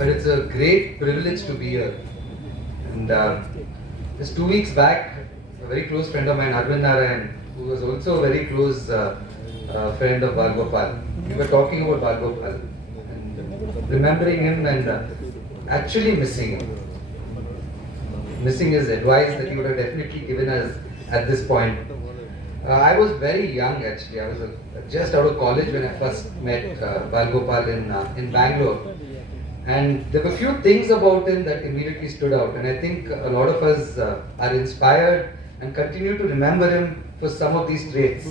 but it's a great privilege to be here. And just 2 weeks back, a very close friend of mine, Arvind Narayan, who was also a very close friend of Balagopal, we were talking about Balagopal and remembering him and actually missing him. Missing his advice that he would have definitely given us at this point. I was very young actually. I was just out of college when I first met Balagopal in Bangalore. And there were a few things about him that immediately stood out. And I think a lot of us are inspired and continue to remember him for some of these traits.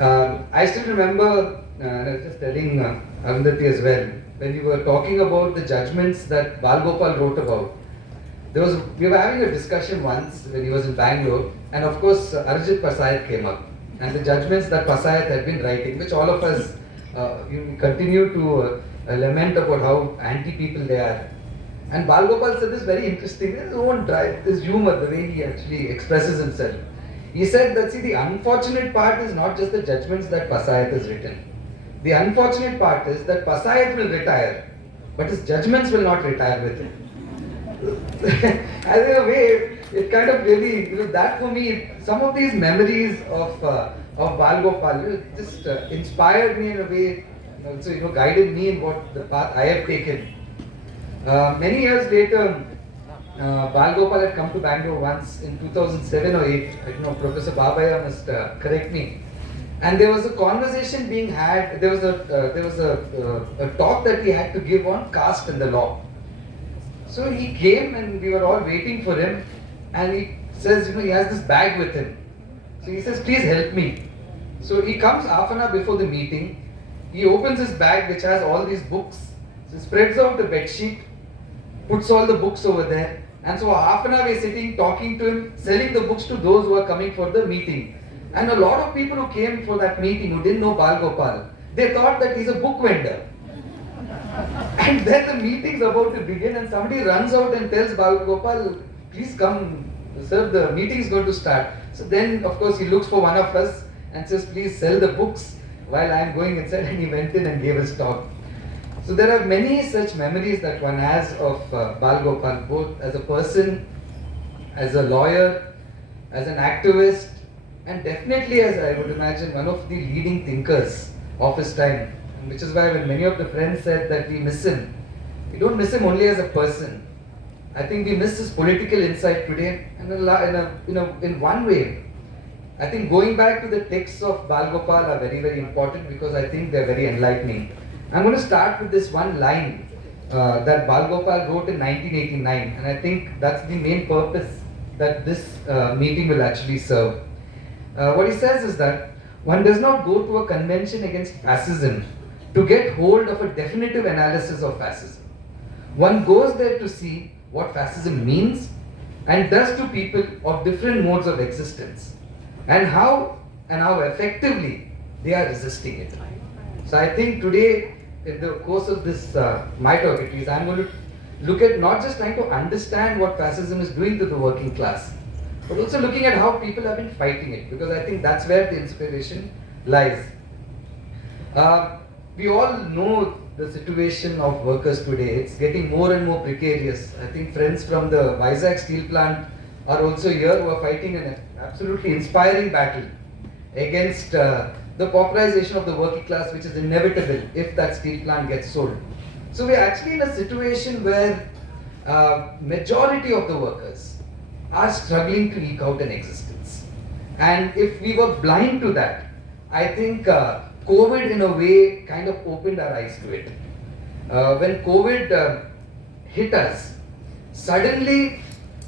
I still remember, and I was just telling Arundhati as well, when we were talking about the judgments that Balagopal wrote about. We were having a discussion once when he was in Bangalore, and of course Arijit Pasayat came up, and the judgments that Pasayat had been writing, which all of us continue to lament about how anti-people they are. And Balagopal said this very interesting, his own drive, this humor, the way he actually expresses himself. He said that, see, the unfortunate part is not just the judgments that Pasayat has written. The unfortunate part is that Pasayat will retire, but his judgments will not retire with him. As in a way, it kind of really, that for me, some of these memories of Balagopal, just inspired me in a way, also guided me in what the path I have taken. Many years later, Balagopal had come to Bangalore once in 2007 or 8. I don't know, Professor Babaya must correct me. And there was a conversation being had. There was a talk that he had to give on caste and the law. So he came and we were all waiting for him, and he says, he has this bag with him. So he says, please help me. So he comes half an hour before the meeting. He opens his bag which has all these books. So he spreads out the bed sheet, puts all the books over there. And so half an hour we're sitting, talking to him, selling the books to those who are coming for the meeting. And a lot of people who came for that meeting who didn't know Balagopal, they thought that he's a book vendor. And then the meeting's about to begin and somebody runs out and tells Balagopal, please come, sir, the meeting's going to start. So then, of course, he looks for one of us and says, please sell the books while I'm going inside, and he went in and gave his talk. So there are many such memories that one has of Balagopal, both as a person, as a lawyer, as an activist, and definitely as I would imagine one of the leading thinkers of his time. Which is why when many of the friends said that we miss him, we don't miss him only as a person. I think we miss his political insight today, and in one way, I think going back to the texts of Balagopal are very, very important because I think they're very enlightening. I'm going to start with this one line that Balagopal wrote in 1989, and I think that's the main purpose that this meeting will actually serve. What he says is that one does not go to a convention against fascism to get hold of a definitive analysis of fascism. One goes there to see what fascism means and does to people of different modes of existence, and how effectively they are resisting it. So I think today, in the course of this my talk at least, I'm going to look at not just trying to understand what fascism is doing to the working class, but also looking at how people have been fighting it, because I think that's where the inspiration lies. We all know the situation of workers today. It's getting more and more precarious. I think friends from the Vizag steel plant are also here who are fighting an absolutely inspiring battle against the pauperization of the working class, which is inevitable if that steel plant gets sold. So we're actually in a situation where majority of the workers are struggling to eke out an existence. And if we were blind to that, I think COVID in a way kind of opened our eyes to it. When COVID hit us, suddenly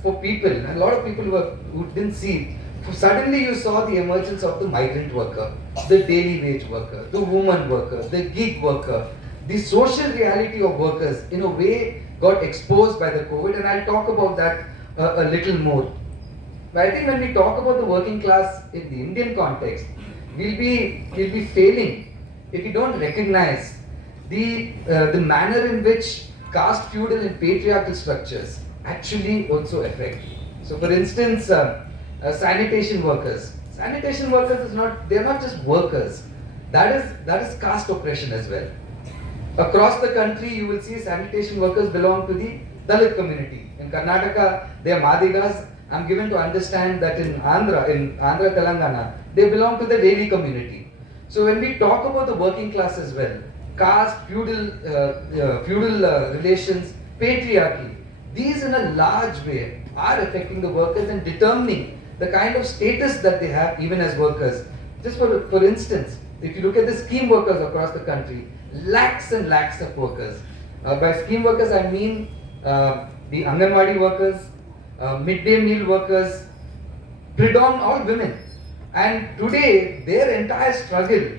for people, and a lot of people who didn't see, suddenly you saw the emergence of the migrant worker, the daily wage worker, the woman worker, the gig worker. The social reality of workers in a way got exposed by the COVID, and I'll talk about that a little more. But I think when we talk about the working class in the Indian context, we'll be failing if we don't recognize the manner in which caste, feudal and patriarchal structures actually also affect. So for instance, sanitation workers. Sanitation workers they're not just workers. That is caste oppression as well. Across the country, you will see sanitation workers belong to the Dalit community. In Karnataka, they are Madigas. I'm given to understand that in Andhra Telangana, they belong to the Veli community. So when we talk about the working class as well, caste, feudal relations, patriarchy, these in a large way are affecting the workers and determining the kind of status that they have even as workers. Just for instance, if you look at the scheme workers across the country, lakhs and lakhs of workers. By scheme workers, I mean the Anganwadi workers, midday meal workers, predominantly all women. And today, their entire struggle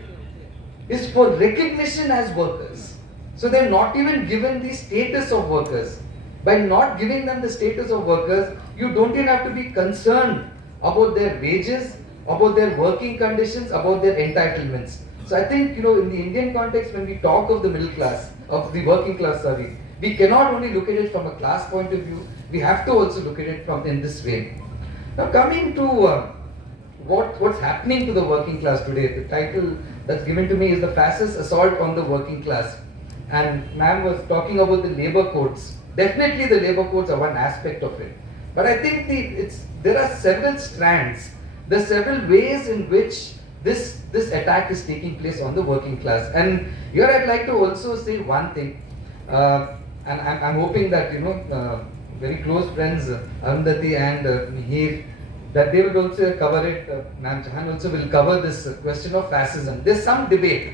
is for recognition as workers. So they're not even given the status of workers. By not giving them the status of workers, you don't even have to be concerned about their wages, about their working conditions, about their entitlements. So I think, in the Indian context, when we talk of the middle class, of the working class, we cannot only look at it from a class point of view, we have to also look at it from in this way. Now coming to what's happening to the working class today, the title that's given to me is the Fascist Assault on the Working Class. And ma'am was talking about the labor codes. Definitely the labor codes are one aspect of it. But I think there are several strands, there are several ways in which this attack is taking place on the working class. And here I'd like to also say one thing, and I'm hoping that very close friends Arundhati and Mihir, that they will also cover it. Ma'am Jahan also will cover this question of fascism. There's some debate.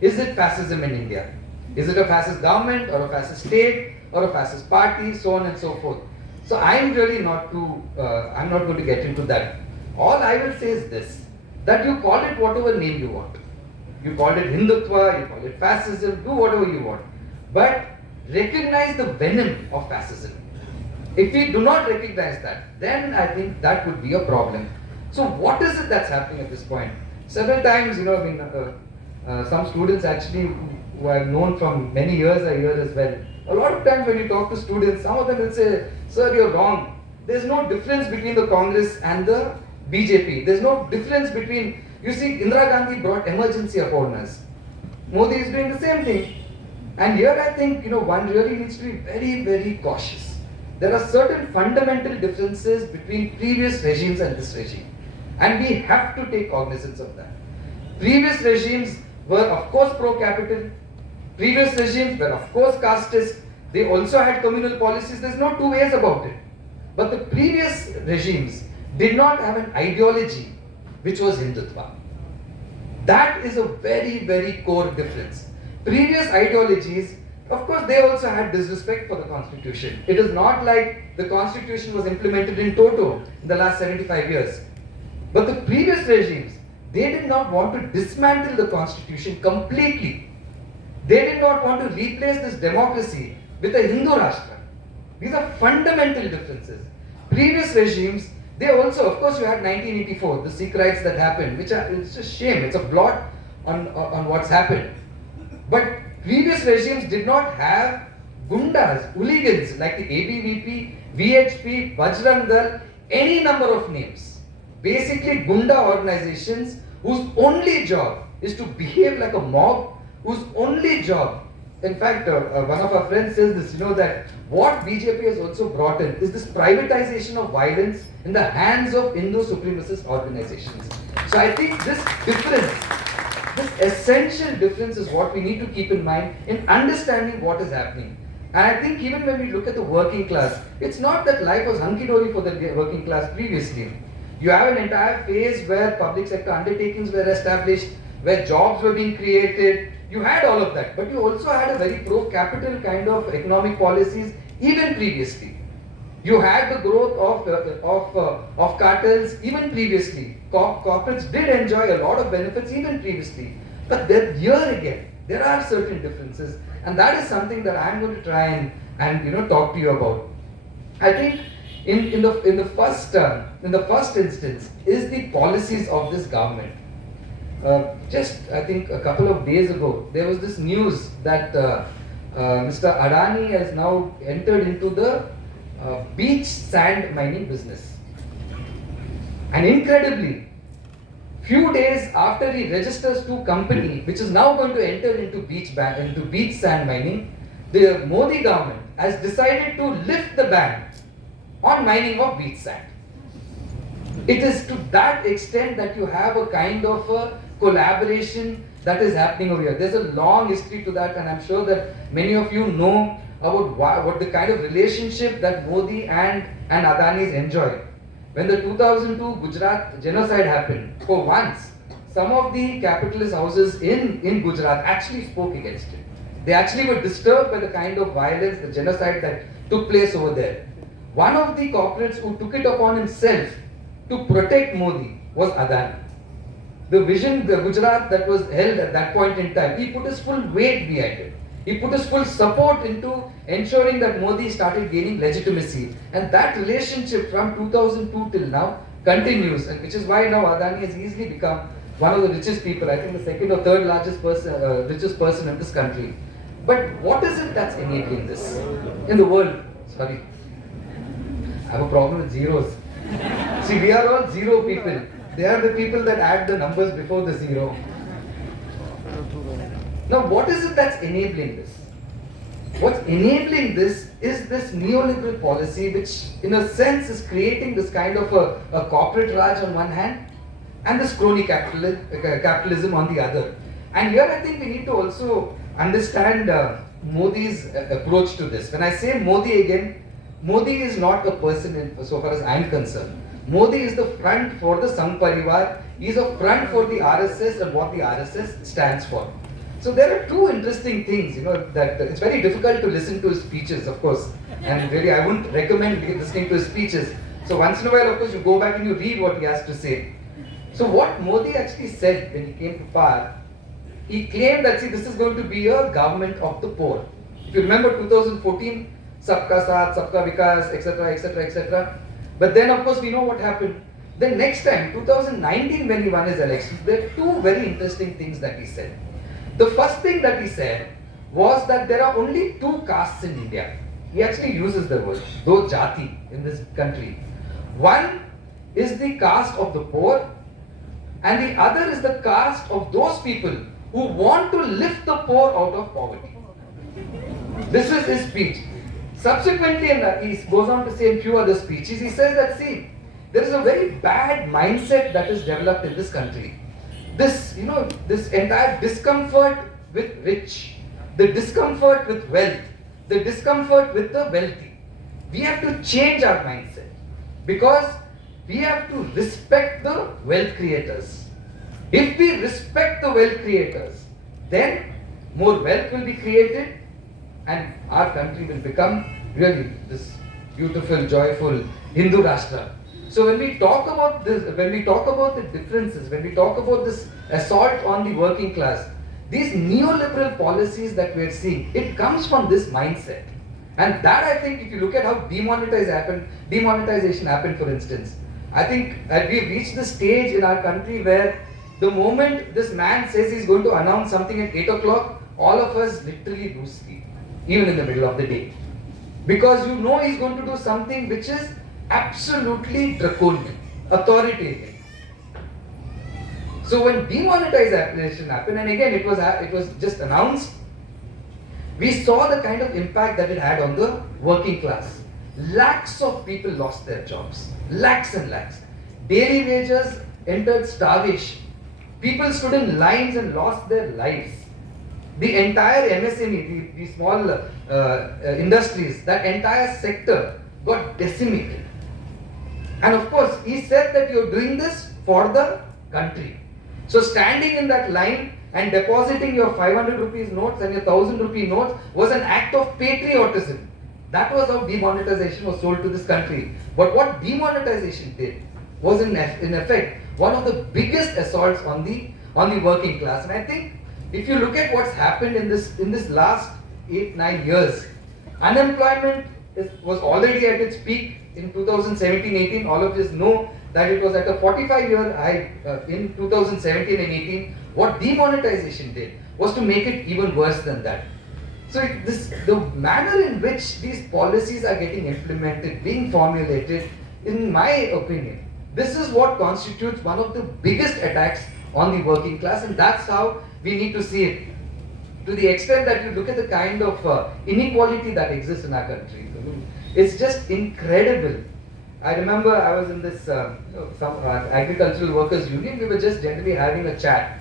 Is it fascism in India? Is it a fascist government or a fascist state or a fascist party, so on and so forth? So I'm really not going to get into that. All I will say is this, that you call it whatever name you want. You call it Hindutva, you call it fascism, do whatever you want. But recognize the venom of fascism. If we do not recognize that, then I think that would be a problem. So what is it that's happening at this point? Several times, some students actually who I've known from many years are here as well. A lot of times when you talk to students, some of them will say, sir, you're wrong. There's no difference between the Congress and the BJP. There's no difference between, you see, Indira Gandhi brought emergency upon us. Modi is doing the same thing. And here I think, one really needs to be very, very cautious. There are certain fundamental differences between previous regimes and this regime. And we have to take cognizance of that. Previous regimes were of course pro-capital. Previous regimes were of course casteist. They also had communal policies. There's no two ways about it. But the previous regimes did not have an ideology which was Hindutva. That is a very, very core difference. Previous ideologies, of course, they also had disrespect for the constitution. It is not like the constitution was implemented in toto in the last 75 years. But the previous regimes, they did not want to dismantle the constitution completely. They did not want to replace this democracy with a Hindu Rashtra. These are fundamental differences. Previous regimes, they also, of course, you had 1984, the Sikh riots that happened, it's a shame, it's a blot on what's happened. But previous regimes did not have gundas, hooligans like the ABVP, VHP, Bajrang Dal, any number of names. Basically gunda organizations whose only job is to behave like a mob, whose only job, in fact, one of our friends says this, that what BJP has also brought in is this privatization of violence in the hands of Hindu supremacist organizations. So I think this difference, this essential difference is what we need to keep in mind in understanding what is happening. And I think even when we look at the working class, it's not that life was hunky-dory for the working class previously. You have an entire phase where public sector undertakings were established, where jobs were being created. You had all of that, but you also had a very pro-capital kind of economic policies even previously. You had the growth of cartels even previously. Corporates did enjoy a lot of benefits even previously. But then here again, there are certain differences, and that is something that I'm going to try and talk to you about. I think in the first instance is the policies of this government. Just I think a couple of days ago, there was this news that Mr. Adani has now entered into the beach sand mining business. And incredibly, Few days after he registers to company, which is now going to enter into beach sand mining, the Modi government has decided to lift the ban on mining of beach sand. It is to that extent that you have a kind of a collaboration that is happening over here. There's a long history to that, and I'm sure that many of you know about what the kind of relationship that Modi and Adani's enjoy. When the 2002 Gujarat genocide happened, for once, some of the capitalist houses in Gujarat actually spoke against it. They actually were disturbed by the kind of violence, the genocide that took place over there. One of the corporates who took it upon himself to protect Modi was Adani. The vision, the Gujarat that was held at that point in time, he put his full weight behind it. He put his full support into ensuring that Modi started gaining legitimacy. And that relationship from 2002 till now continues, and which is why now Adani has easily become one of the richest people, I think the second or third richest person in this country. But what is it that's enabling this in the world? Sorry, I have a problem with zeros. See, we are all zero people. They are the people that add the numbers before the zero. Now, what is it that's enabling this? What's enabling this is this neoliberal policy, which in a sense is creating this kind of a corporate raj on one hand and this crony capitalism on the other. And here I think we need to also understand Modi's approach to this. When I say Modi again, Modi is not a person so far as I am concerned. Modi is the front for the Sangh Parivar. He is a front for the RSS and what the RSS stands for. So there are two interesting things, that it's very difficult to listen to his speeches, of course. And really, I wouldn't recommend listening to his speeches. So once in a while, of course, you go back and you read what he has to say. So what Modi actually said when he came to power, he claimed that, see, this is going to be a government of the poor. If you remember 2014, Sabka Saath, Sabka Vikas, etc., etc., etc. But then, of course, we know what happened. Then next time, 2019, when he won his elections, there are two very interesting things that he said. The first thing that he said was that there are only two castes in India. He actually uses the word, do jati, in this country. One is the caste of the poor, and the other is the caste of those people who want to lift the poor out of poverty. This is his speech. Subsequently, he goes on to say in few other speeches, he says that, see, there is a very bad mindset that is developed in this country. This entire discomfort with rich, the discomfort with wealth, the discomfort with the wealthy. We have to change our mindset because we have to respect the wealth creators. If we respect the wealth creators, then more wealth will be created and our country will become really this beautiful, joyful Hindu Rashtra. So when we talk about this, when we talk about the differences, when we talk about this assault on the working class, these neoliberal policies that we are seeing, it comes from this mindset. And that, I think, if you look at how demonetization happened, for instance, I think we've reached the stage in our country where the moment this man says he's going to announce something at 8 o'clock, all of us literally lose sleep, even in the middle of the day. Because you know he's going to do something which is absolutely draconian, authoritarian. So when demonetization happened, and again it was just announced, we saw the kind of impact that it had on the working class. Lakhs of people lost their jobs. Lakhs and lakhs. Daily wages entered starvation. People stood in lines and lost their lives. The entire MSME, the small industries, that entire sector got decimated. And of course, he said that you're doing this for the country. So standing in that line and depositing your 500 rupees notes and your 1000 rupee notes was an act of patriotism. That was how demonetization was sold to this country. But what demonetization did was in effect one of the biggest assaults on the working class. And I think if you look at what's happened in this last 8-9 years, unemployment was already at its peak in 2017-18. All of us know that it was at a 45-year high in 2017 and 18. What demonetization did was to make it even worse than that. So the manner in which these policies are getting implemented, being formulated, in my opinion, This is what constitutes one of the biggest attacks on the working class, and that's how we need to see it. To the extent that you look at the kind of inequality that exists in our country, it's just incredible. I remember I was in this some agricultural workers union. We were just generally having a chat,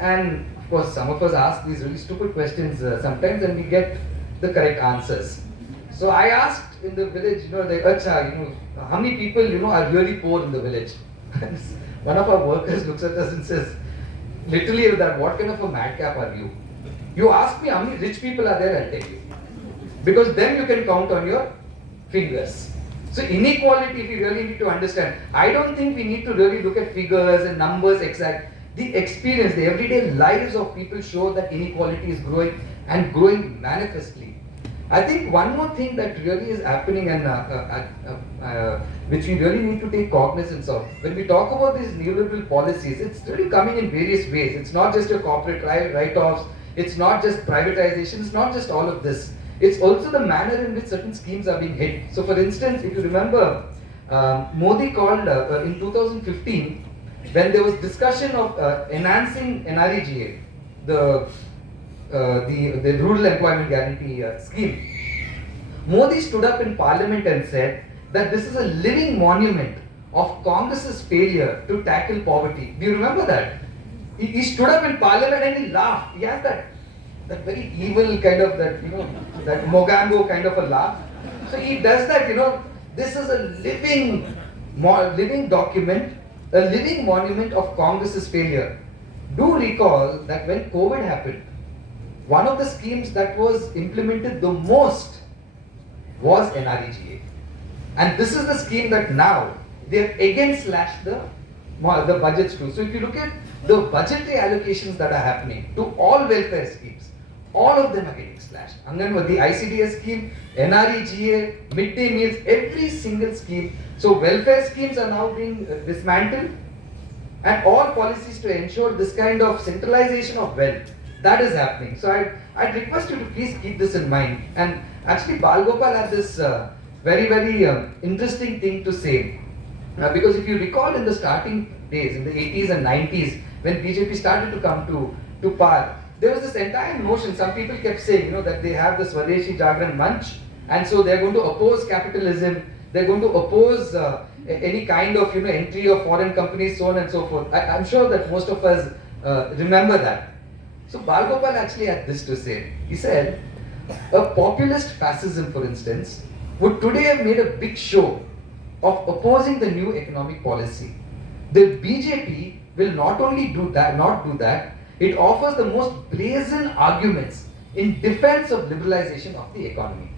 and of course some of us ask these really stupid questions sometimes, and we get the correct answers. So I asked in the village, like, Acha, how many people, are really poor in the village? One of our workers looks at us and says, literally, that what kind of a madcap are you? You ask me how many rich people are there, I'll tell you. Because then you can count on your fingers. So inequality, if you really need to understand, I don't think we need to really look at figures and numbers exact. The experience, the everyday lives of people show that inequality is growing and growing manifestly. I think one more thing that really is happening and which we really need to take cognizance of. When we talk about these neoliberal policies, it's really coming in various ways. It's not just your corporate write-offs, it's not just privatization, it's not just all of this. It's also the manner in which certain schemes are being hit. So for instance, if you remember, Modi called in 2015, when there was discussion of enhancing NREGA, the Rural Employment Guarantee Scheme, Modi stood up in Parliament and said that this is a living monument of Congress's failure to tackle poverty. Do you remember that? He stood up in Parliament and he laughed. He has that very evil kind of that Mogambo kind of a laugh. So he does that, this is a living document, a living monument of Congress's failure. Do recall that when COVID happened, one of the schemes that was implemented the most was NREGA. And this is the scheme that now they have again slashed the budgets too. So if you look at the budgetary allocations that are happening to all welfare schemes, all of them are getting slashed. Anganwadi, ICDS scheme, NREGA, midday meals, every single scheme. So welfare schemes are now being dismantled, and all policies to ensure this kind of centralization of wealth, that is happening. So I'd request you to please keep this in mind. And actually Balagopal had this very interesting thing to say. Because if you recall in the starting days, in the 80s and 90s, when BJP started to come to power, there was this entire notion, some people kept saying, that they have the Swadeshi Jagran Manch, and so they're going to oppose capitalism, they're going to oppose any kind of, entry of foreign companies, so on and so forth. I'm sure that most of us remember that. So Balagopal actually had this to say. He said, a populist fascism, for instance, would today have made a big show of opposing the new economic policy. The BJP will not only do that, it offers the most brazen arguments in defense of liberalization of the economy.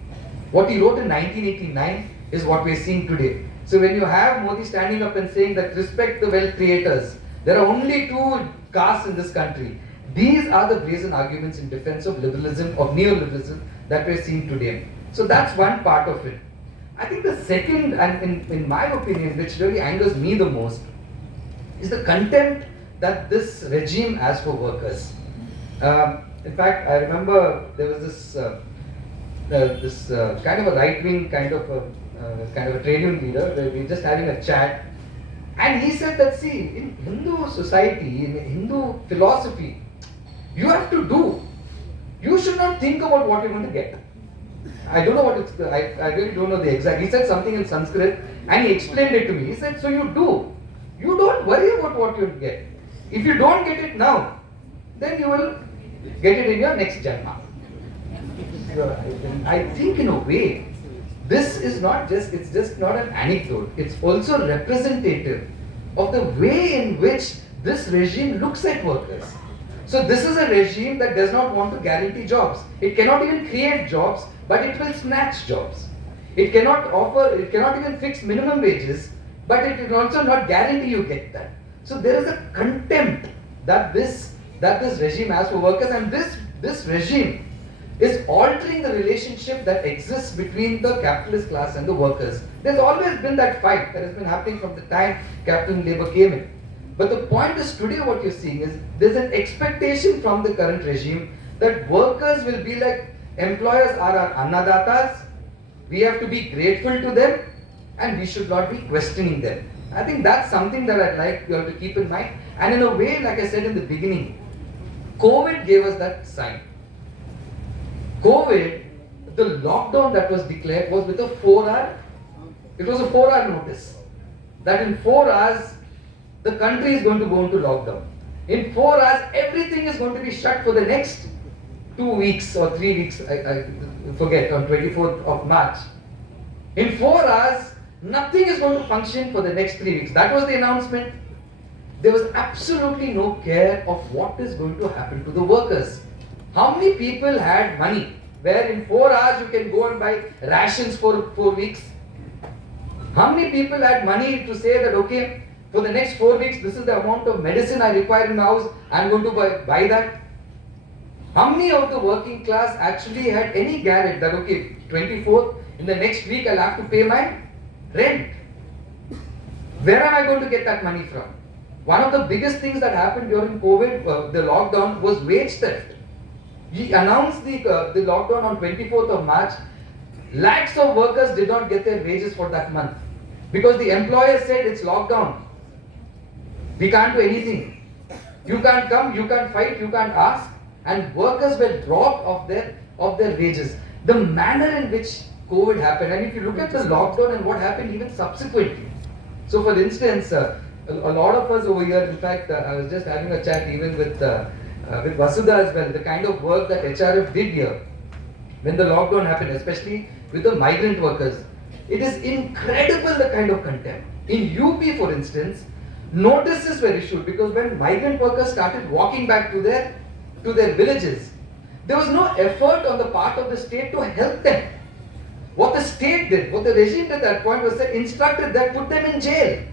What he wrote in 1989 is what we're seeing today. So when you have Modi standing up and saying that respect the wealth creators, there are only two castes in this country. These are the brazen arguments in defense of liberalism, of neoliberalism that we're seeing today. So that's one part of it. I think the second, and in my opinion, which really angers me the most, is the contempt that this regime has for workers. In fact, I remember there was this kind of a right-wing kind of a trade union leader where we were just having a chat, and he said that, see, in Hindu society, in Hindu philosophy, you have to do. You should not think about what you're going to get. I don't know what it's, I really don't know the exact. He said something in Sanskrit and he explained it to me. He said, so you do. You don't worry about what you'll get. If you don't get it now, then you will get it in your next Janma. I think in a way, this is not just, it's just not an anecdote. It's also representative of the way in which this regime looks at workers. So this is a regime that does not want to guarantee jobs. It cannot even create jobs, but it will snatch jobs. It cannot even fix minimum wages, but it will also not guarantee you get that. So there is a contempt that this regime has for workers, and this regime is altering the relationship that exists between the capitalist class and the workers. There's always been that fight that has been happening from the time capital labor came in. But the point is, today what you're seeing is there's an expectation from the current regime that workers will be like employers are our annadatas, we have to be grateful to them, and we should not be questioning them. I think that's something that I'd like you all to keep in mind. And in a way, like I said in the beginning, COVID gave us that sign. COVID, the lockdown that was declared was with a 4-hour, it was a 4-hour notice. That in 4 hours, the country is going to go into lockdown. In 4 hours, everything is going to be shut for the next 2 weeks or 3 weeks, I forget, on 24th of March. In 4 hours, nothing is going to function for the next 3 weeks. That was the announcement. There was absolutely no care of what is going to happen to the workers. How many people had money where in 4 hours you can go and buy rations for 4 weeks? How many people had money to say that, okay, for the next 4 weeks, this is the amount of medicine I require in my house, I'm going to buy that? How many of the working class actually had any guarantee that, okay, 24th, in the next week I'll have to pay my rent? Where am I going to get that money from? One of the biggest things that happened during COVID, the lockdown, was wage theft. We announced the lockdown on 24th of March. Lakhs of workers did not get their wages for that month because the employer said it's lockdown. We can't do anything. You can't come, you can't fight, you can't ask. And workers were dropped of their wages. The manner in which COVID happened, and if you look at the lockdown and what happened even subsequently. So for instance, a lot of us over here, in fact, I was just having a chat even with Vasudha as well, the kind of work that HRF did here when the lockdown happened, especially with the migrant workers. It is incredible the kind of contempt. In UP, for instance, notices were issued because when migrant workers started walking back to their villages, there was no effort on the part of the state to help them. What the state did, what the regime did at that point was they instructed them, put them in jail,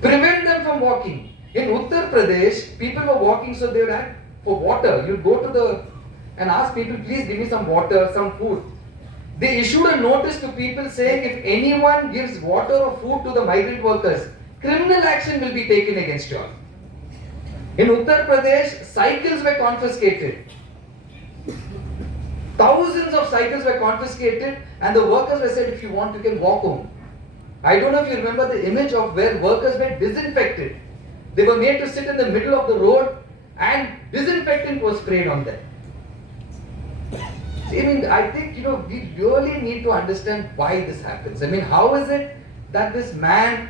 prevent them from walking. In Uttar Pradesh, people were walking, so they would have for water. You'd go to and ask people, please give me some water, some food. They issued a notice to people saying if anyone gives water or food to the migrant workers, criminal action will be taken against you all. In Uttar Pradesh, cycles were confiscated. Thousands of cycles were confiscated and the workers were said, if you want, you can walk home. I don't know if you remember the image of where workers were disinfected. They were made to sit in the middle of the road and disinfectant was sprayed on them. I mean, I think, we really need to understand why this happens. I mean, how is it that this man,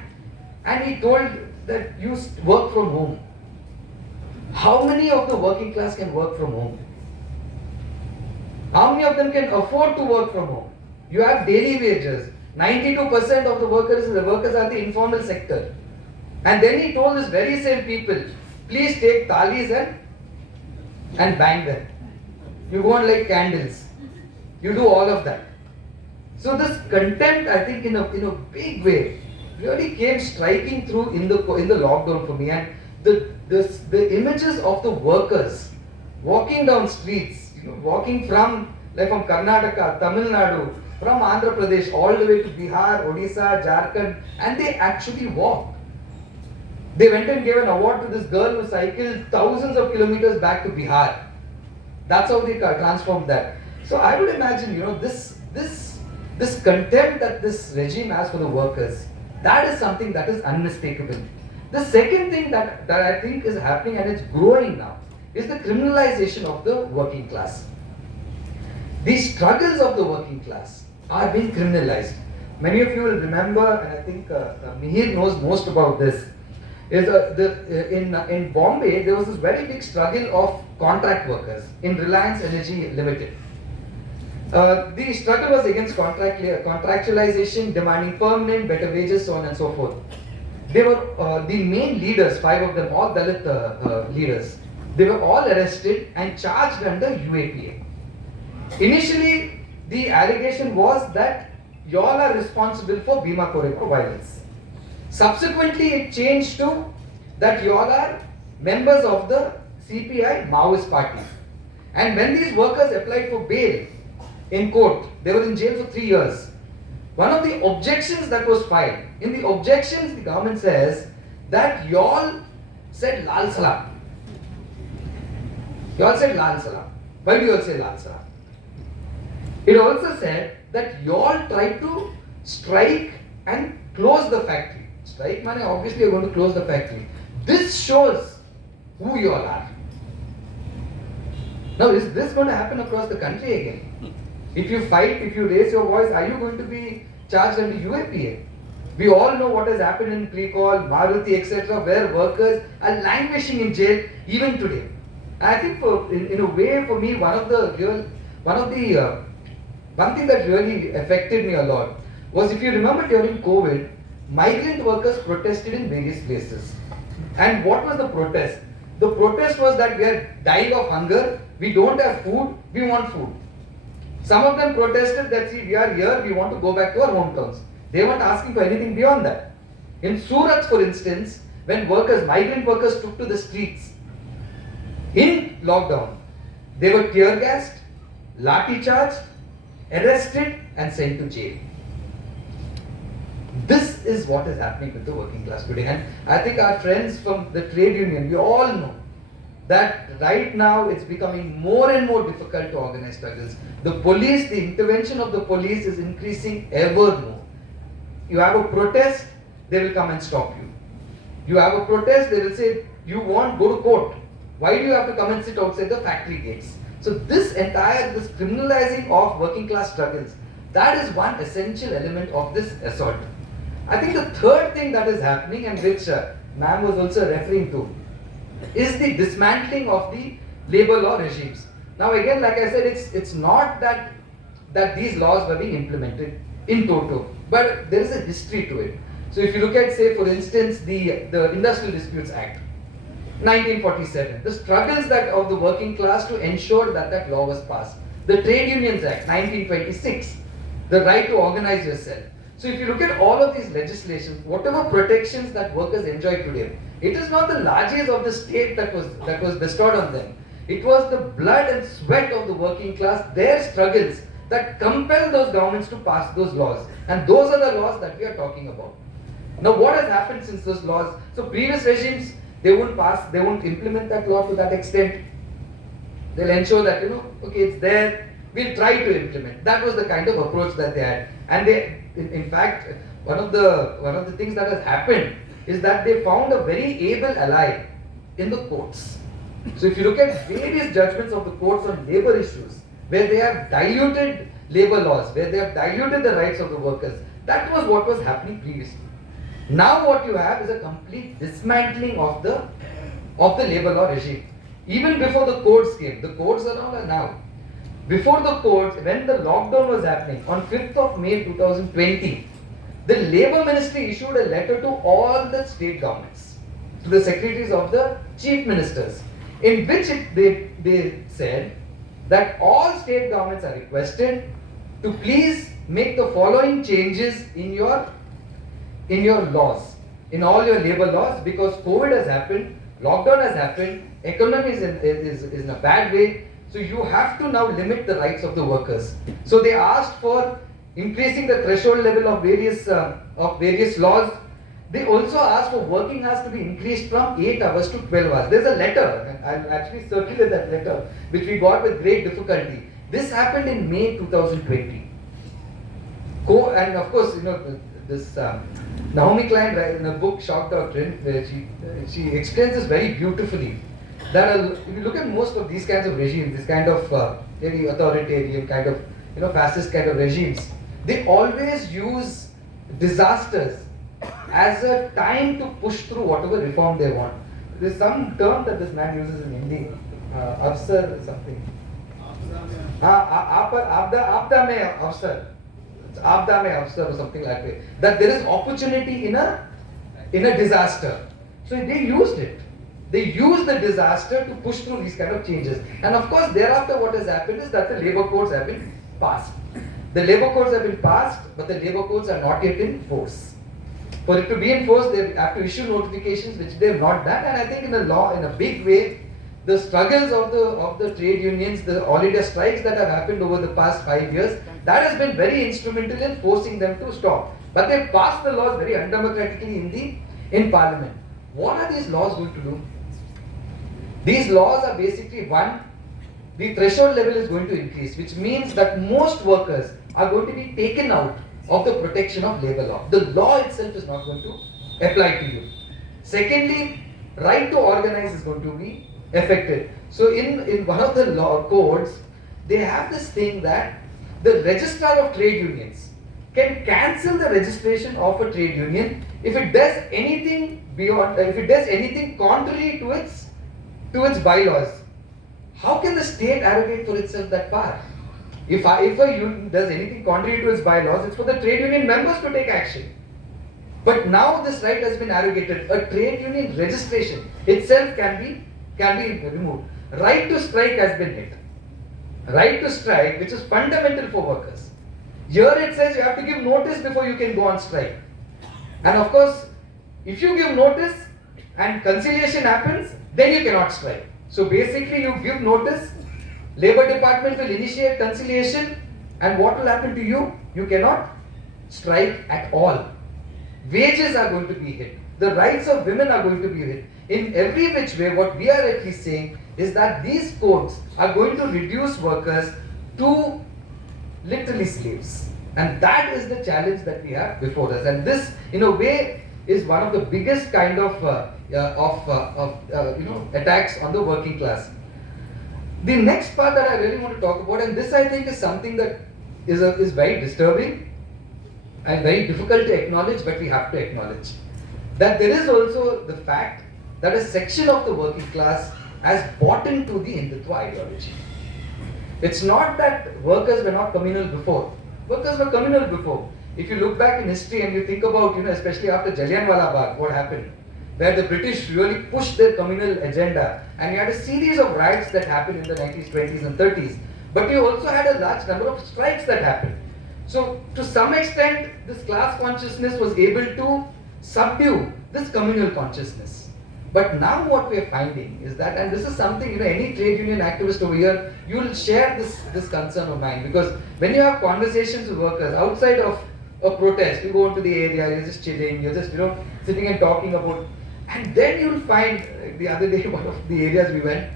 and he told that you work from home. How many of the working class can work from home? How many of them can afford to work from home? You have daily wages. 92% of the workers are the informal sector. And then he told these very same people, please take thalis and bang them. You go and light candles. You do all of that. So this contempt, I think, in a big way, really came striking through in the lockdown for me. And the images of the workers walking down streets, walking from Karnataka, Tamil Nadu, from Andhra Pradesh, all the way to Bihar, Odisha, Jharkhand, and they actually walked. They went and gave an award to this girl who cycled thousands of kilometers back to Bihar. That's how they transformed that. So I would imagine, this contempt that this regime has for the workers, that is something that is unmistakable. The second thing that I think is happening, and it's growing now, is the criminalization of the working class. The struggles of the working class are being criminalized. Many of you will remember, and I think Mihir knows most about this, is in Bombay, there was this very big struggle of contract workers in Reliance Energy Limited. The struggle was against contractualization, demanding permanent, better wages, so on and so forth. They were the main leaders, 5 of them, all Dalit leaders. They were all arrested and charged under UAPA. Initially, the allegation was that you all are responsible for Bhima Koregaon violence. Subsequently, it changed to that you all are members of the CPI Maoist party. And when these workers applied for bail in court, they were in jail for 3 years. One of the objections that was filed, in the objections, the government says that you all said Lal Salam. You all said Lal Salam. Why do you all say Lal Salam? It also said that you all tried to strike and close the factory. Strike money, obviously you're going to close the factory. This shows who you all are. Now, is this going to happen across the country again? If you fight, if you raise your voice, are you going to be charged under UAPA? We all know what has happened in Precall, Maruti, etc., where workers are languishing in jail even today. And I think, in a way, for me, one thing that really affected me a lot was, if you remember during COVID, migrant workers protested in various places. And what was the protest? The protest was that we are dying of hunger, we don't have food, we want food. Some of them protested that, see, we are here, we want to go back to our hometowns. They weren't asking for anything beyond that. In Surat, for instance, when migrant workers took to the streets in lockdown, they were tear gassed, lathi charged, arrested, and sent to jail. This is what is happening with the working class today. And I think our friends from the trade union, we all know that right now it's becoming more and more difficult to organize struggles. The police, the intervention of the police is increasing ever more. You have a protest, they will come and stop you. You have a protest, they will say, you want, go to court. Why do you have to come and sit outside the factory gates? So this criminalizing of working class struggles, that is one essential element of this assault. I think the third thing that is happening, and which ma'am was also referring to, is the dismantling of the labor law regimes. Now again, like I said, it's not that these laws were being implemented in toto, but there is a history to it. So if you look at, say, for instance, the Industrial Disputes Act, 1947, the struggles of the working class to ensure that law was passed. The Trade Unions Act, 1926, the right to organize yourself. So if you look at all of these legislations, whatever protections that workers enjoy today, it is not the largesse of the state that was bestowed on them. It was the blood and sweat of the working class, their struggles, that compelled those governments to pass those laws. And those are the laws that we are talking about. Now what has happened since those laws? So previous regimes, they won't implement that law to that extent. They'll ensure that, okay, it's there, we'll try to implement. That was the kind of approach that they had. And in fact, one of the things that has happened is that they found a very able ally in the courts. So if you look at various judgments of the courts on labor issues, where they have diluted labor laws, where they have diluted the rights of the workers, that was what was happening previously. Now what you have is a complete dismantling of the labor law regime. Even before the courts came, the courts are all now. Before the courts, when the lockdown was happening, on 5th of May 2020, the Labour Ministry issued a letter to all the state governments, to the secretaries of the chief ministers, in which they said that all state governments are requested to please make the following changes in your laws, in all your labor laws, because COVID has happened, lockdown has happened, economy is in a bad way, so you have to now limit the rights of the workers. So they asked for increasing the threshold level of various laws. They also asked for working hours to be increased from 8 hours to 12 hours. There's a letter, and I'll actually circulate that letter, which we got with great difficulty. This happened in May 2020. And of course, this Naomi Klein, in a book, Shock Doctrine, where she explains this very beautifully. That if you look at most of these kinds of regimes, this kind of very authoritarian kind of, fascist kind of regimes, they always use disasters as a time to push through whatever reform they want. There's some term that this man uses in Hindi, Afsar something. Aapda mein Afsar. Aapda mein Afsar or something like that. That there is opportunity in a disaster. So they used it. They used the disaster to push through these kind of changes. And of course, thereafter what has happened is that the labor codes have been passed. The labor codes have been passed, but the labor codes are not yet in force. For it to be enforced, they have to issue notifications, which they have not done. And I think in a big way, the struggles of the trade unions, the all India strikes that have happened over the past 5 years, that has been very instrumental in forcing them to stop. But they passed the laws very undemocratically in Parliament. What are these laws going to do? These laws are basically, one, the threshold level is going to increase, which means that most workers are going to be taken out of the protection of labor law. The law itself is not going to applied to you. Secondly, right to organize is going to be affected. So in one of the law codes, they have this thing that the registrar of trade unions can cancel the registration of a trade union if it does anything beyond, if it does anything contrary to its bylaws. How can the state arrogate for itself that power? If a union does anything contrary to its bylaws, it's for the trade union members to take action. But now this right has been arrogated. A trade union registration itself can be removed. Right to strike has been hit. Right to strike, which is fundamental for workers. Here it says you have to give notice before you can go on strike. And of course, if you give notice and conciliation happens, then you cannot strike. So basically you give notice, Labour Department will initiate conciliation, and what will happen to you? You cannot strike at all. Wages are going to be hit. The rights of women are going to be hit. In every which way, what we are at least saying is that these codes are going to reduce workers to literally slaves. And that is the challenge that we have before us. And this, in a way, is one of the biggest kind of attacks on the working class. The next part that I really want to talk about, and this I think is something that is very disturbing and very difficult to acknowledge, but we have to acknowledge that there is also the fact that a section of the working class has bought into the Hindutva ideology. It's not that workers were not communal before. Workers were communal before. If you look back in history and you think about, especially after Jallianwala Bagh, what happened, where the British really pushed their communal agenda, and you had a series of riots that happened in the 1920s, 20s and 30s. But you also had a large number of strikes that happened. So to some extent, this class consciousness was able to subdue this communal consciousness. But now what we are finding is that, and this is something, any trade union activist over here, you will share this concern of mine, because when you have conversations with workers outside of a protest, you go into the area, you're just chilling, you're just, sitting and talking about, and then you'll find, the other day, one of the areas we went,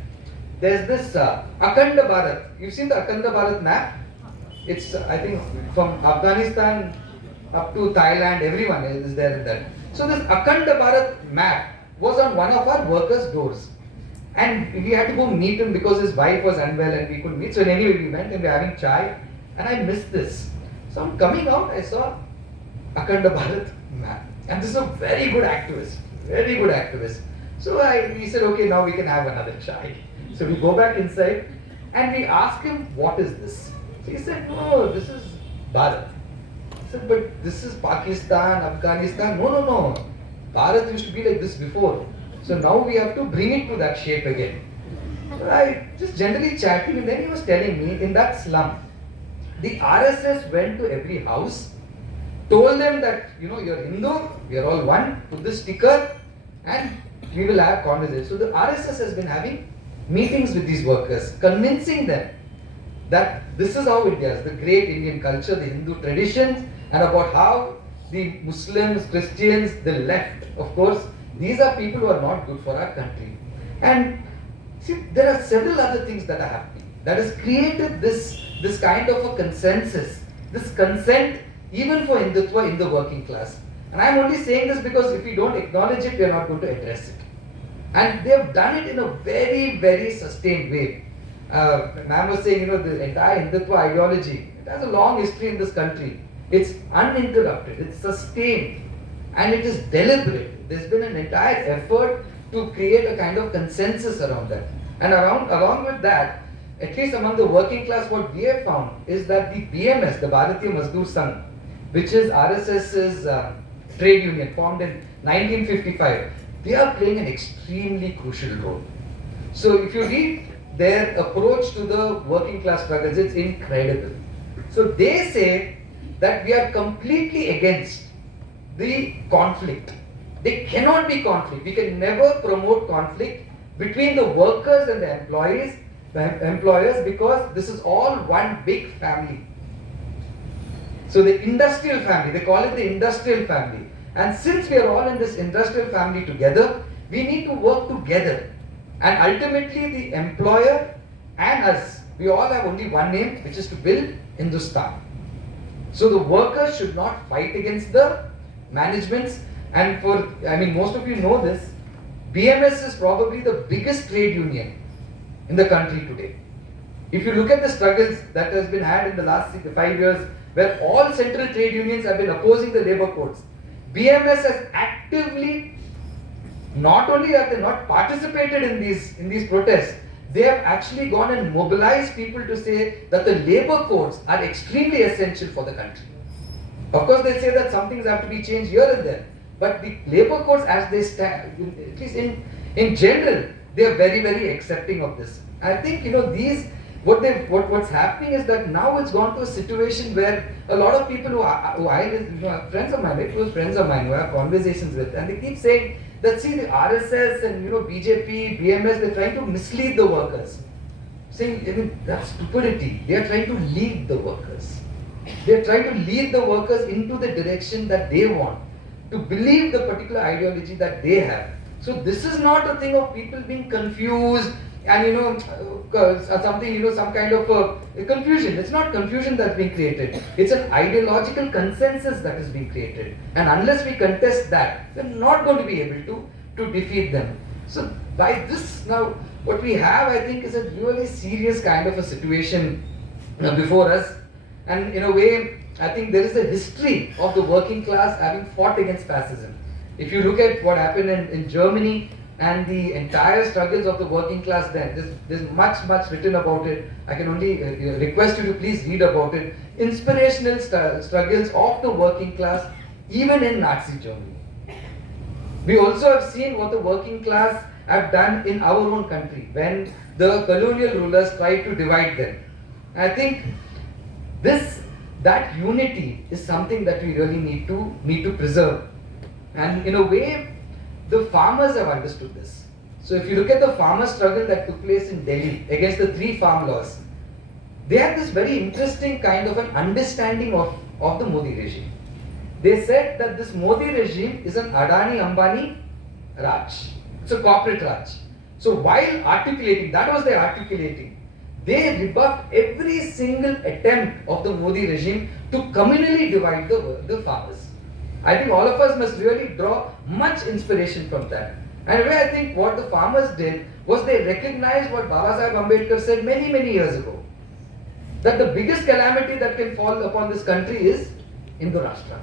there's this Akhanda Bharat. You've seen the Akhanda Bharat map? It's, I think, from Afghanistan up to Thailand, everyone is there in that. So this Akhanda Bharat map was on one of our workers' doors. And we had to go meet him because his wife was unwell and we couldn't meet. So anyway, we went and we were having chai, and I missed this. So I'm coming out, I saw Akhanda Bharat map. And this is a very good activist. Very good activist. So we said, okay, now we can have another chai. So we go back inside and we asked him, what is this? So he said, no, this is Bharat. I said, but this is Pakistan, Afghanistan. No. Bharat used to be like this before. So now we have to bring it to that shape again. So I just generally chatting, and then he was telling me, in that slum, the RSS went to every house, told them that, you're Hindu, we are all one, put this sticker, and we will have conversations. So the RSS has been having meetings with these workers, convincing them that this is how India is, the great Indian culture, the Hindu traditions, and about how the Muslims, Christians, the left, of course, these are people who are not good for our country. And see, there are several other things that are happening that has created this kind of a consensus, this consent even for Hindutva in the working class. And I'm only saying this because if we don't acknowledge it, we are not going to address it. And they have done it in a very, very sustained way. Ma'am was saying, the entire Hindutva ideology, it has a long history in this country. It's uninterrupted, it's sustained, and it is deliberate. There's been an entire effort to create a kind of consensus around that. And along with that, at least among the working class, what we have found is that the BMS, the Bharatiya Mazdoor Sangh, which is RSS's trade union formed in 1955, they are playing an extremely crucial role. So if you read their approach to the working class struggles, it's incredible. So they say that we are completely against the conflict. There cannot be conflict. We can never promote conflict between the workers and the employers, because this is all one big family. So the industrial family, they call it the industrial family. And since we are all in this industrial family together, we need to work together. And ultimately the employer and us, we all have only one aim, which is to build Hindustan. So the workers should not fight against the managements. And most of you know this, BMS is probably the biggest trade union in the country today. If you look at the struggles that has been had in the last 5 years, where all central trade unions have been opposing the labor codes, BMS has actively, not only have they not participated in these protests, they have actually gone and mobilized people to say that the labor codes are extremely essential for the country. Of course, they say that some things have to be changed here and there, but the labor codes as they stand, at least in general, they are very, very accepting of this. I think what's happening is that now it's gone to a situation where a lot of people who are friends of mine, very close friends of mine, who I have conversations with, and they keep saying that see the RSS and BJP, BMS, they're trying to mislead the workers. Saying that's stupidity. They are trying to lead the workers. They are trying to lead the workers into the direction that they want, to believe the particular ideology that they have. So this is not a thing of people being confused and some kind of confusion. It's not confusion that's being created. It's an ideological consensus that is being created. And unless we contest that, we're not going to be able to defeat them. So by this now, what we have, I think, is a really serious kind of a situation before us. And in a way, I think there is a history of the working class having fought against fascism. If you look at what happened in Germany and the entire struggles of the working class then, there's much written about it. I can only request you to please read about it. Inspirational struggles of the working class, even in Nazi Germany. We also have seen what the working class have done in our own country when the colonial rulers tried to divide them. I think that unity is something that we really need to preserve. And in a way, the farmers have understood this. So if you look at the farmer struggle that took place in Delhi against the 3 farm laws, they had this very interesting kind of an understanding of the Modi regime. They said that this Modi regime is an Adani Ambani Raj. It's a corporate Raj. So while articulating, that was their articulating, they rebuffed every single attempt of the Modi regime to communally divide the farmers. I think all of us must really draw much inspiration from that. And I think what the farmers did was they recognized what Babasaheb Ambedkar said many years ago, that the biggest calamity that can fall upon this country is Hindu-Rashtra.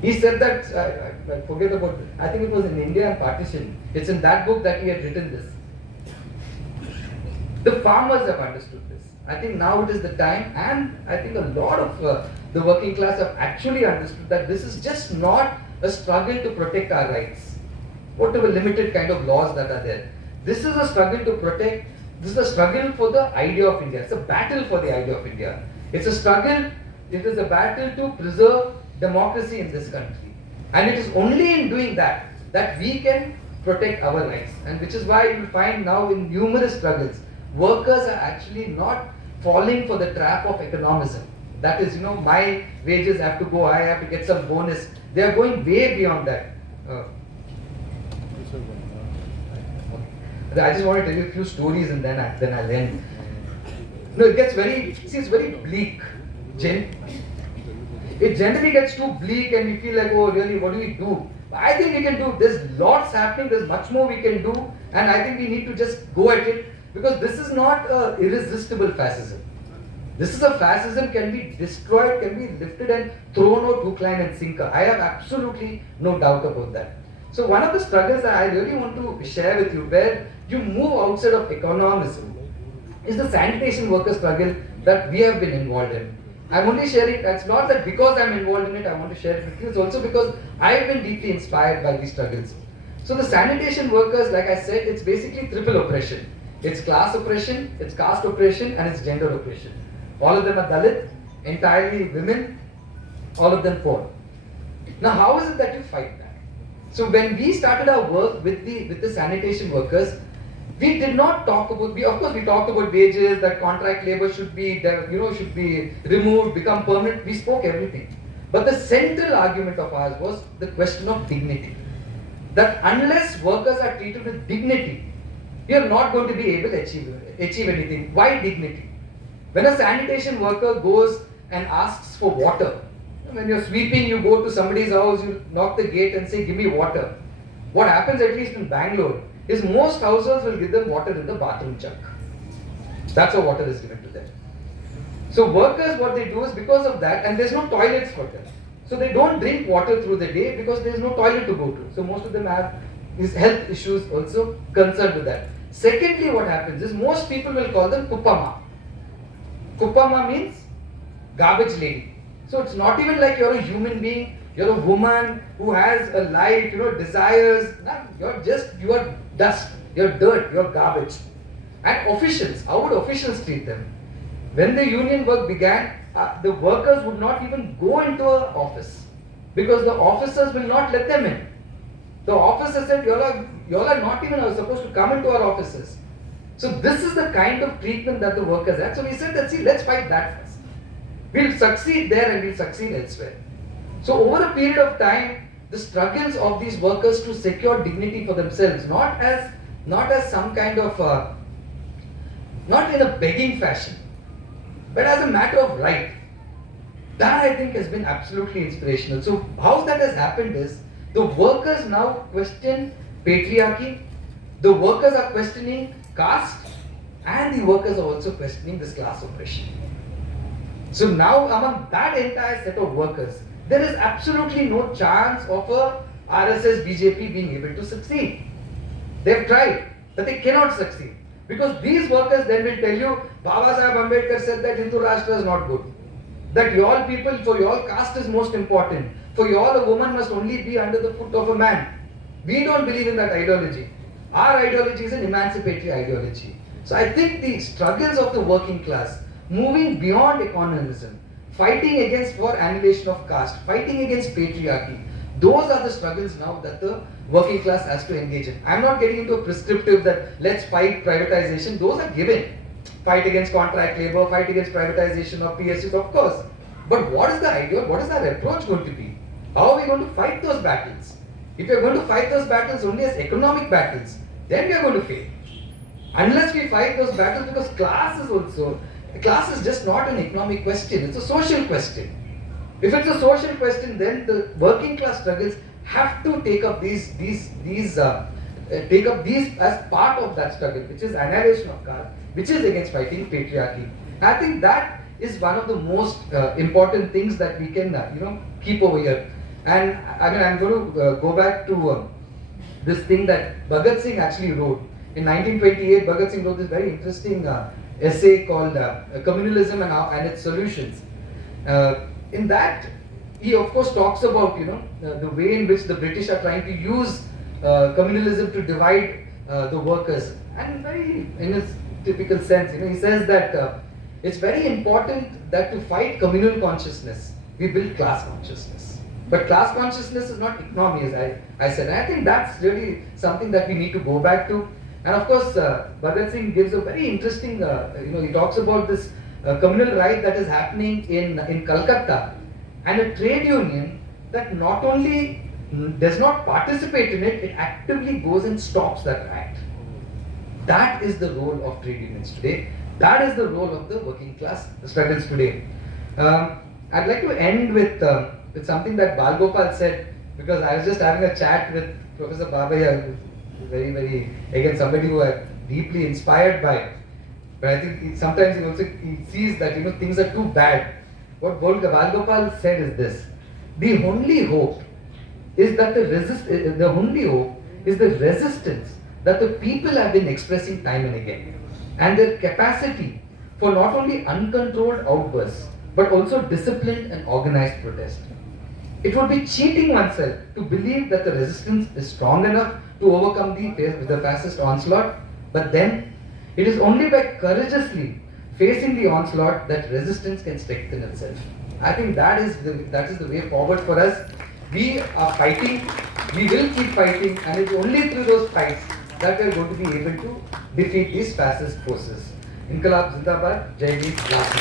He said that, I forget about it, I think it was in India and Partition. It's in that book that he had written this. The farmers have understood this. I think now it is the time, and I think a lot of the working class have actually understood that this is just not a struggle to protect our rights, whatever limited kind of laws that are there. This is a struggle to protect, this is a struggle for the idea of India. It's a battle for the idea of India. It's a struggle, it is a battle to preserve democracy in this country. And it is only in doing that we can protect our rights. And which is why you will find now in numerous struggles, workers are actually not falling for the trap of economism. That is, my wages have to go, I have to get some bonus. They are going way beyond that. I just want to tell you a few stories and then I'll end. It gets it's very bleak. It generally gets too bleak and we feel like, oh really, what do we do? I think we can do, there's lots happening, there's much more we can do, and I think we need to just go at it, because this is not irresistible fascism. This is a fascism can be destroyed, can be lifted and thrown out hook, line and sinker. I have absolutely no doubt about that. So one of the struggles that I really want to share with you, where you move outside of economism, is the sanitation worker struggle that we have been involved in. I'm only sharing, it's not that because I'm involved in it, I want to share it with you, it's also because I've been deeply inspired by these struggles. So the sanitation workers, like I said, it's basically triple oppression. It's class oppression, it's caste oppression, and it's gender oppression. All of them are Dalit, entirely women, all of them poor. Now how is it that you fight that? So when we started our work with the sanitation workers, we did not talk about, we talked about wages, that contract labor should be removed, become permanent. We spoke everything. But the central argument of ours was the question of dignity. That unless workers are treated with dignity, we are not going to be able to achieve anything. Why dignity? When a sanitation worker goes and asks for water, When you're sweeping, you go to somebody's house, you knock the gate and say, give me water. What happens, at least in Bangalore, is most households will give them water in the bathroom jug. That's how water is given to them. So workers, what they do is because of that, and there's no toilets for them. So they don't drink water through the day because there's no toilet to go to. So most of them have these health issues also concerned with that. Secondly, what happens is most people will call them Kuppama. Kuppama means garbage lady. So it's not even like you're a human being, you're a woman who has a life, desires. No, you are dust, you're dirt, you're garbage. And officials, how would officials treat them? When the union work began, the workers would not even go into an office because the officers will not let them in. The officer said, you all are not even supposed to come into our offices. So this is the kind of treatment that the workers had. So we said that, see, let's fight that first. We'll succeed there and we'll succeed elsewhere. So over a period of time, the struggles of these workers to secure dignity for themselves, not as some kind of, not in a begging fashion, but as a matter of right. That I think has been absolutely inspirational. So how that has happened is, the workers now question patriarchy, the workers are questioning caste, and the workers are also questioning this class oppression. So now among that entire set of workers, there is absolutely no chance of a RSS BJP being able to succeed. They've tried, but they cannot succeed. Because these workers then will tell you, Baba Sahib Ambedkar said that Hindu Rashtra is not good. That your people, for your caste is most important. For your, a woman must only be under the foot of a man. We don't believe in that ideology. Our ideology is an emancipatory ideology. So I think the struggles of the working class, moving beyond economism, fighting against for annihilation of caste, fighting against patriarchy, those are the struggles now that the working class has to engage in. I'm not getting into a prescriptive that let's fight privatization. Those are given. Fight against contract labor, fight against privatization of PSUs, of course. But what is the idea? What is our approach going to be? How are we going to fight those battles? If we are going to fight those battles only as economic battles, then we are going to fail. Unless we fight those battles, because class is just not an economic question, it's a social question. If it's a social question, then the working class struggles have to take up these as part of that struggle, which is annihilation of caste, which is against fighting patriarchy. I think that is one of the most important things that we can keep over here. And I mean, I'm going to go back to this thing that Bhagat Singh actually wrote. In 1928, Bhagat Singh wrote this very interesting essay called Communalism and Its Solutions. In that, he of course talks about the way in which the British are trying to use communalism to divide the workers, and very in his typical sense, he says that it's very important that to fight communal consciousness, we build class consciousness. But class consciousness is not economy, as I said. And I think that's really something that we need to go back to. And of course, Bhagat Singh gives a very interesting, he talks about this communal right that is happening in Calcutta, and a trade union that not only does not participate in it, it actively goes and stops that right. That is the role of trade unions today. That is the role of the working class struggles today. I'd like to end with something that Balagopal said, because I was just having a chat with Professor Babaya, very, very, again, somebody who I'm deeply inspired by. But I think sometimes he sees that things are too bad. What Balagopal said is this: the only hope is that the resistance that the people have been expressing time and again, and their capacity for not only uncontrolled outbursts but also disciplined and organized protest. It would be cheating oneself to believe that the resistance is strong enough to overcome the fascist onslaught, but then it is only by courageously facing the onslaught that resistance can strengthen itself. I think that is the way forward for us. We are fighting, we will keep fighting, and it's only through those fights that we are going to be able to defeat these fascist forces. Inqilab Zindabad, Jai Hind, Last